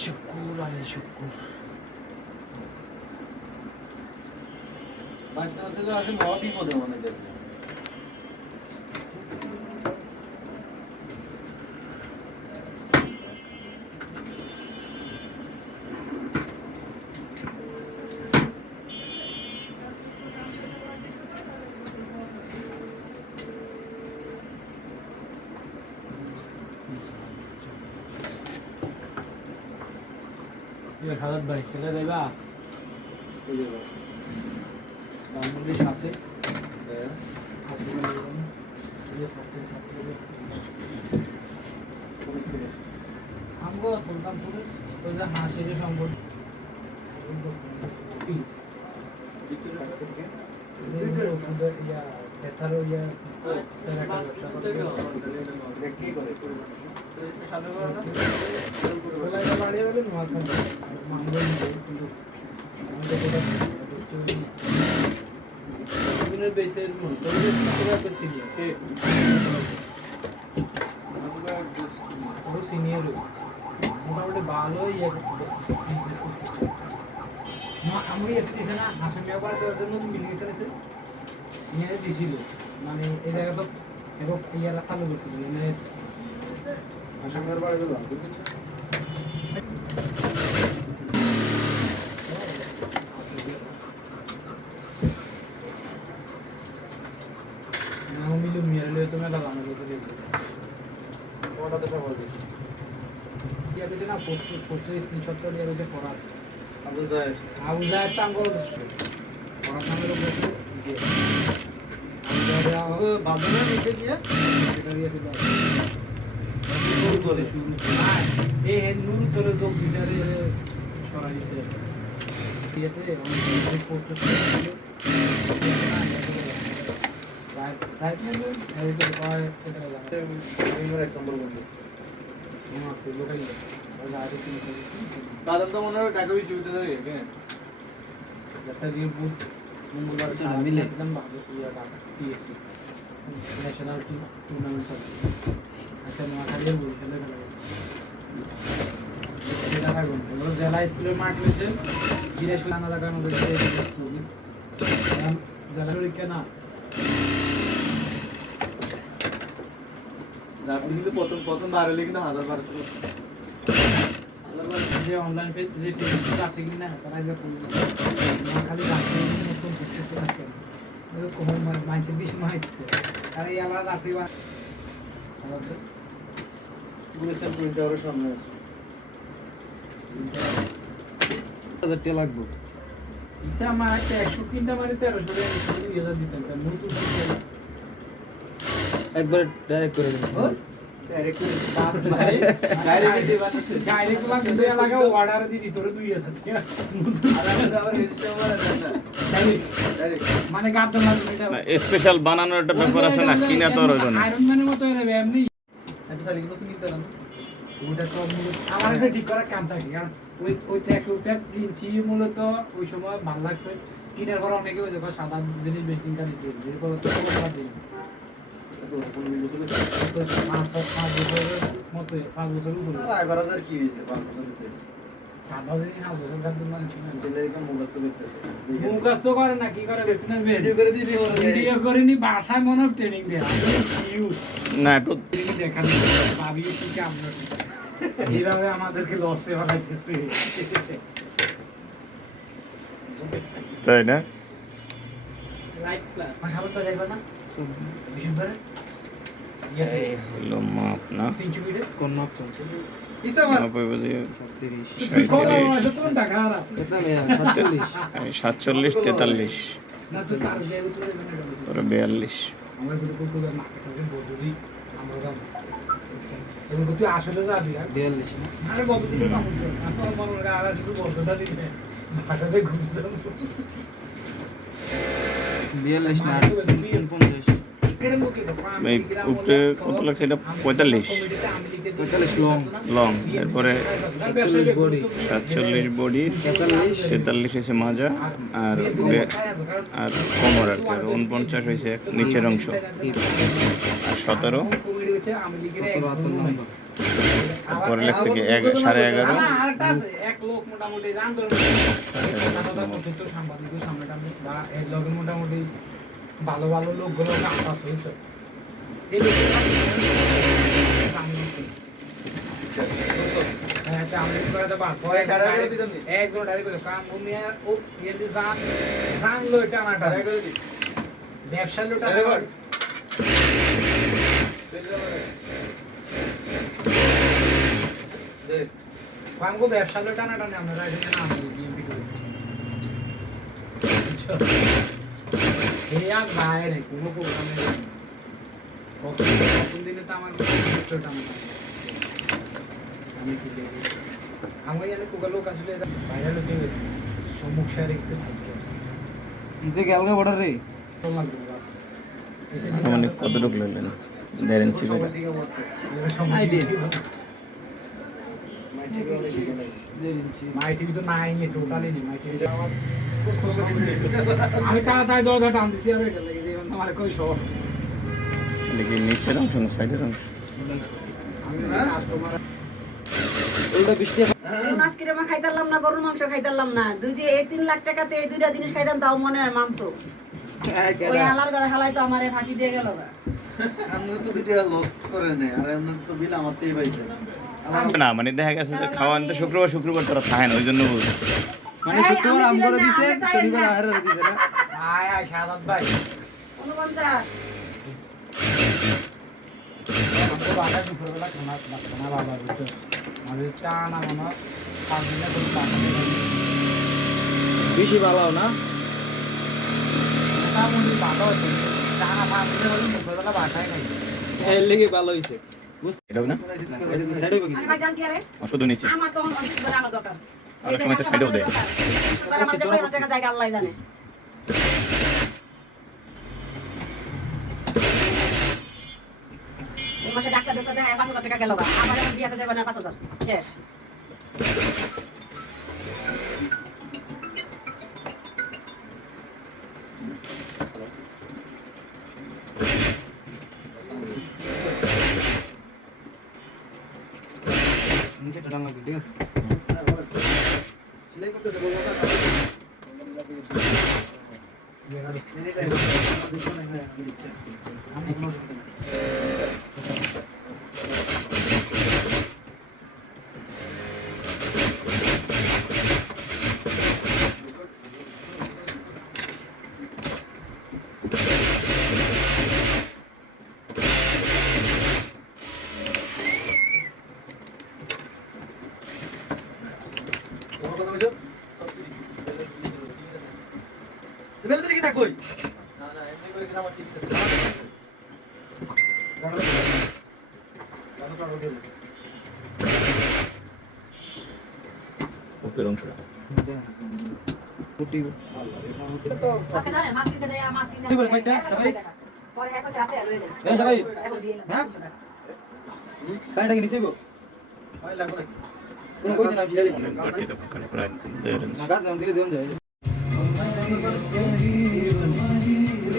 শুকুর আলে শুকুর পাঁচটা বছর আছে মহা বিপদে মনে দেখবে হাজার ভাই ছেলে দেবা বাঙালির সাথে আমগো সুলতানপুরে ওই যে হাসির সম্পর্ক সিনিয়র মোটামুটি ভালোই আমি এতে দিছে না হাসিম ব্যাপার দেওয়ার জন্য মিলিয়ে করেছে নিয়ে দিছিল মানে এই জায়গা তো একক ইয়ারা চালু করছিল মানে হাসিম ব্যাপার গেল মিলু মিয়ালে তো মেলা বানানো করতে ওটা তো সব হবে কি আছে না পোস্ট স্ক্রিনশট করে দিয়ে রয়েছে পড়া আবু যায় তাঙ্গল পড়াশোনার উপরে দিয়ে আবু বাদনা নিতে গিয়ে এটা দিয়ে ছিল শুরু করে এই নুরু তোরে যোগ বিচারে সরাইছে এতে অনেক পোস্ট ছিল দাদা তো মনে হয় টাকা বেশি উঠে যাবে মঙ্গলবার ন্যাশনাল টুর্নামেন্ট আচ্ছা নোয়াখালীর বরিশালে জেলা স্কুলের মাঠ হয়েছে জিনিস আলাদা টাকা আমাদের জেলা পরীক্ষা না প্রথম বাড়লে কিন্তু 1000 যে অনলাইন পেজ যে টিভি আছে কিনা তারা যে খালি রাখতে নতুন কিছু আছে এরকম মাইন্ডসেট বেশি মাইন্ডসেট আর এই আবার রাতে বা গুলিস্তান টুইন টাওয়ারের সামনে আছে 1000 টাকা লাগবে ইচ্ছা আমার 103টা মানে 1300 টাকা 2000 দিতেন নতুন একবার ডাইরেক্ট করে দেন ডাইরেক্ট করে বাপ ভাই ডাইরেক্ট দিবা ডাইরেক্ট লাগবে লাগা অর্ডার দি তোরে 2000 টাকা আবার রেজিস্টার করা না ডাইরেক্ট মানে গাদ লাগবে এটা স্পেশাল বানানোর একটা ব্যাপার আছে না কিনা তো রইল না আয়রন ম্যানের মতো এনে এমনি এত সারি কিন্তু কিনতে না ওটা তো আমার একটা ঠিক করার কাম থাকে কারণ ওই ট্র্যাকটা কিনছি মূলত ওই সময় ভালো লাগছে কিনার পর অনেকে ওই দেখো সাদা জিনিস বেশি কিনতে দিতে এরপর তো কত দিই মুখস্থ করে না কি করে ভিডিও করিনি বাসায় মনে ট্রেনিং দেয় না একটু দেখা ভাবি কি কাম এইভাবে আমাদেরকে লসে বানাইতেছে তাই না লাইট ক্লাস মাশাআল্লাহ যাইবা না বিশুদ্ধরে হলো মাপ না 300 মিটার কোন মাপ চলছে মাপ বুঝি 47 43 না তো তার যে পরে 42 আমরা যদি কত না থাকে বদলি আমরা দাম এবং তুই আসলে যাবি আর 42 না আরে বদলি তো সমস্যা আমার মনে হয় আর শুধু বদলটা দিবে ভাষাতে ঘুরতে 42 না 50 এই উপরে কত লাগছে এটা 45 লং, এরপরে 47 বডি, 43 হয়েছে মাজা, আর আর কোমর আর কি, আর 49 হয়েছে নিচের অংশ, আর 17 পরে লাগছে কি 11.5 মোটামুটি ভালো ভালো লোকগুলো আপাস হয়েছে এই লোক ব্যবসার লোটা বাঙ্গো ব্যবসার লোটা না টানে আমরা বিএমপি করে এই আর বাইরে কোনো প্রোগ্রামে প্রথম দিনে তো আমার আমি কি আমার জানি কোকা লোক আসলে বাইরে লোকে সম্মুখ সারে একটু থাকবে নিচে গেলগা বর্ডার রে তো লাগবে মানে কত লোক লাগলেন 1.5 ইঞ্চি করে মাই টিভি তো নাই টোটালি নেই মাই টিভি আমি তাড়াতাড়ি দরজা টান দিছি আর আমার কই সব এটা কি নিচের অংশ না সাইডের অংশ? মাছ কিনে মা খাইতারলাম না, গরুর মাংস খাইতারলাম না, দুই যে 3 লাখ টাকাতে এই দুইটা জিনিস খাইতাম তাও মনে আর মানতো। ওই হালার ঘরে হালাই তো আমারে ফাঁকি দিয়ে গেল গা। আমি তো দুইটা লস্ট করে নে আর এমন তো বিল আমারতেই পাইছে না মানে দেখা গেছে যে খাওয়ান তো শুক্রবার তোরা খায় না, ওই জন্য বলছি। মানে শুক্রবার আম করে দিছে, শনিবার আহার দিছে না আয় আয় শাহাদাত ভাই 49 আমাকে বাবা দুপুরবেলা খানা খানা বাবা বুঝছো আমাদের চা না মামা 5 দিনে তো বেশি ভালো না মোটামুটি ভালো আছে চা না 5 দিনে হলে দুপুরবেলা বাসায় নাই এর লেগে ভালো হইছে এটাও না সাইড হইব কি আমি ভাই জান কি আরে শুধু নিচে আমার তো অনেক বড় আমার দরকার। অনেক সময় তো সাইডেও দেয়। আমার যে কয় টাকা জায়গা আল্লাহই জানে। এই মাসে ডাক্তার দেখতে দেয় 5,000 টাকা গেল গা। আমার এখন বিয়াতে যাবে না 5,000 শেষ। নিচে টান লাগবে ঠিক আছে সিলাই করতে দেব উপরের অংশটা আজকে জানেন মাছ কিনতে যায় মাছ কিনতে পরে এক রাতে আর রয়ে যায় এখন দিয়ে হ্যাঁ কাইটা কি নিছেগো ভাই লাগবে না কোন কইছে না ভিড়া দিছি প্রায় 1.5 ইঞ্চি। না গাছ নাম দিকে দেন যায়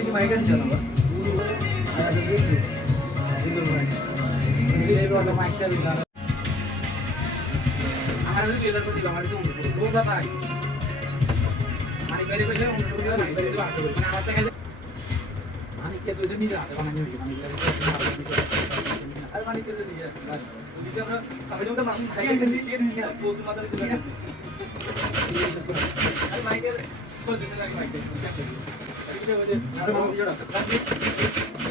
কি মাইকেল জানো বা আমার যদি এদার প্রতি আমার তো রোজা তাই মানে বাইরে বাইরে অনুষ্ঠিত দিও না বাইরে দিও আটকে মানে আমার থেকে মানে কে তো জমি রাতে বানানি হইছে মানে আর মানে কে তো দিয়ে যদি আমরা তাহলে ওটা মান থাকে দিয়ে দিয়ে পোস্ট মাথায় দিতে লাগে আর মাইকেল কল দিতে লাগে মাইকেল আরে বল দিও না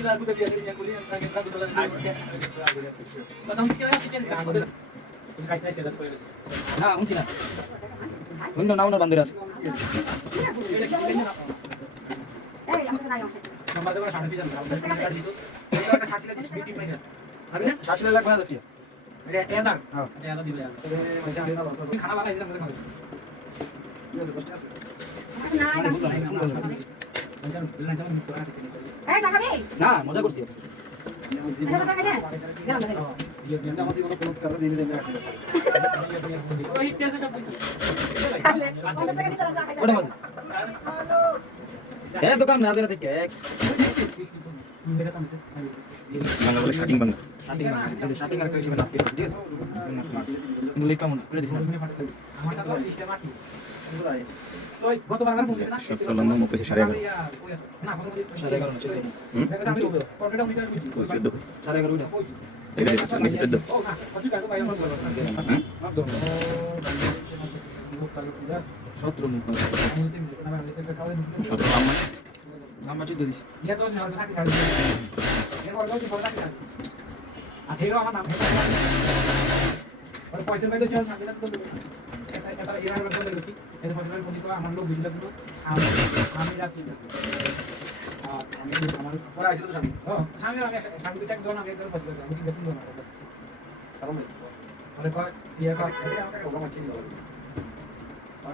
লাগু তো দিয়ে দিয়ে কোলি আগে কাজ তো লাগে কথা হচ্ছে কি আমাদের কাজ নাই সেটা করে না উঁচি না বন্ধু নাও না বান্দর আছে এই আমাকে নাই আছে নাম্বার দেবো সামনে পিছন আমরা কাট দিত এটা একটা 60 লাখ বিটি মাইনা আরে না 60 লাখ বাজার কি এটা এদার হ্যাঁ এটা এদার দিলে মজা আইনা দাও তুমি খানা বানাই দিলাম আমাদের ঠিক আছে কষ্ট আছে নাই এই টাকা দে না মজা করছি টাকা দে গেলাম দে তাহলে 50 টাকা দিতে চা খাইতে ওটা বাদ এ দোকান না দেনা থেকে এক বাংলা বলে শাটিং বাংলা শাটিং আর কইছি না ঠিক আছে মুলি কেমন করে দিছ না আমারটা তো সিস্টেম আটি ওই গত বাংলার পুলিশ না 17 নম্বর মুখ হয়েছে 11.5 না কত বলি 11:30 চলতে দেখো আমি কন্ট্রাক্টটা উনি করে 14 11:30 উঠা এটা নিচে 14 ও না সত্যি কাজ ভাই আমার বলো হ্যাঁ মাপ দাও সত্র মুখ 17 নাম্বার নাম্বার 14 দিছি ইয়া তো না সাকি কাজ এর বড় বড় বড় কাজ আর হেরো আমার নাম আর পয়সা পাইলে চল সামনে তো এটা এর আগে বলে দিই এর পয়সা পাইলে বলি তো আমার লোক বুঝলা কিন্তু আমি যাচ্ছি আর আমি আমার পরে আইছি তো সামনে ও সামনে আমি সামনে থেকে জন আমি একদম পয়সা আমি কি দেখুন না কারণ মানে কয় ইয়া কয় এটা আমাকে ওরা মাছি দিল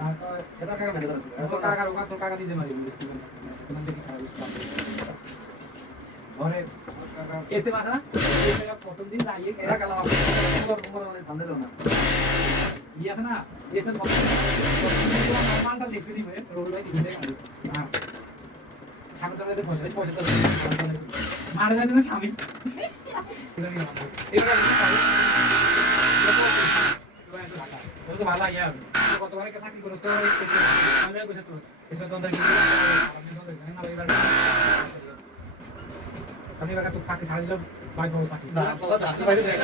আর কয় এটা কাকা মেনে ধরছে তো কাকা দিতে মারি তোমার দেখি খারাপ ঘরে এসে মাসা না প্রথম দিন যাইয়ে এটা কালা আমার মানে ধান দিল না ইয়ে আছে না এসে মালটা লিখে দিবে রোল ভাই দিবে হ্যাঁ সামনে তো পয়সা পয়সা মারা যায় না স্বামী তো ভালো ইয়া কতবার চাকরি করছ তো আমি কইছ তো এসে তো অন্তর কি আমি বাকা তো ফাঁকি ছাড়া দিল ভাই বড় চাকরি না বাবা দা বাইরে দেখ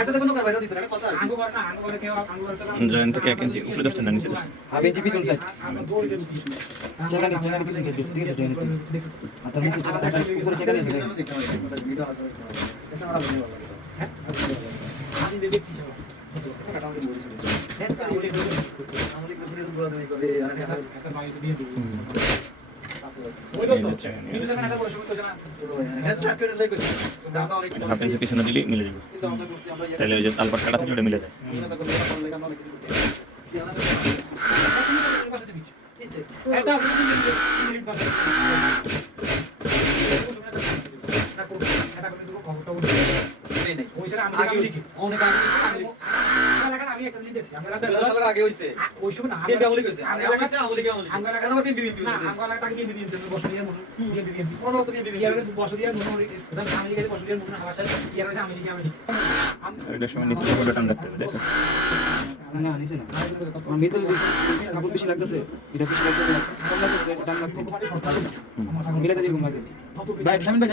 এটা তো কোনো বাইরে দিতে না কথা আঙ্গু করে না আঙ্গু করে কেউ আঙ্গু করে জয়েন থেকে 1 ইঞ্চি উপরে দশটা না নিচে দশটা হাফ ইঞ্চি পিছন সাইড আমরা দৌড় দেব কি চেকানি পিছন সাইড ঠিক আছে জয়েন আর তার মুখে চেকানি উপরে চেকানি আছে ভিডিও আছে এসে মারা দিও হ্যাঁ আমি দেবে কি যাও কাটা আমাকে বলেছিল হ্যাঁ বলে আমাদের ভিডিও গুলো দেই করে আর একটা ভাই দিয়ে দিই ওই এই তো যে চেন কিন্তু সেখানে একটা বসে করতে না ছোট ভাই এটা আটকে লাইক করছি দাদা অনেক হাফ ইঞ্চি পিছনে দিলে মিলে যাবে চিন্তা ভাবনা করছি আমরা তাহলে ওই যে তালপাট কাটা থাকলে ওটা মিলে যায় এটা তো কোনো কথা বললে আমরা অনেক কিছু করতে এটা আপনি মিনিট বাকি এটা করে দেবো খবরটা উঠে নেই নেই ওই সেটা আমি আগে লিখি অনেক আগে আমি একটা লিখে দেখছি আমরা সালের আগে হইছে ওই সময় না কে বেঙ্গলি কইছে আমি কইছে আমলি কে আমলি আঙ্গালা কেন আপনি বিবি না আঙ্গালা টাকে কি বিবি বসরিয়া মনে বিবি কোন তো বিবি ইয়ার বসরিয়া মনে ওটা আমি লিখে বসরিয়া মনে হাবাসা ইয়ার কাছে আমি লিখে আমি এটার সময় নিচে থেকে বাটন রাখতে হবে দেখো না নিছে না আমি তো কাপড় বেশি লাগতেছে এটা বেশি লাগতেছে কম লাগতেছে এটা দাম লাগতো মিলাতে দিই কম লাগে ভাই সামনে ভাই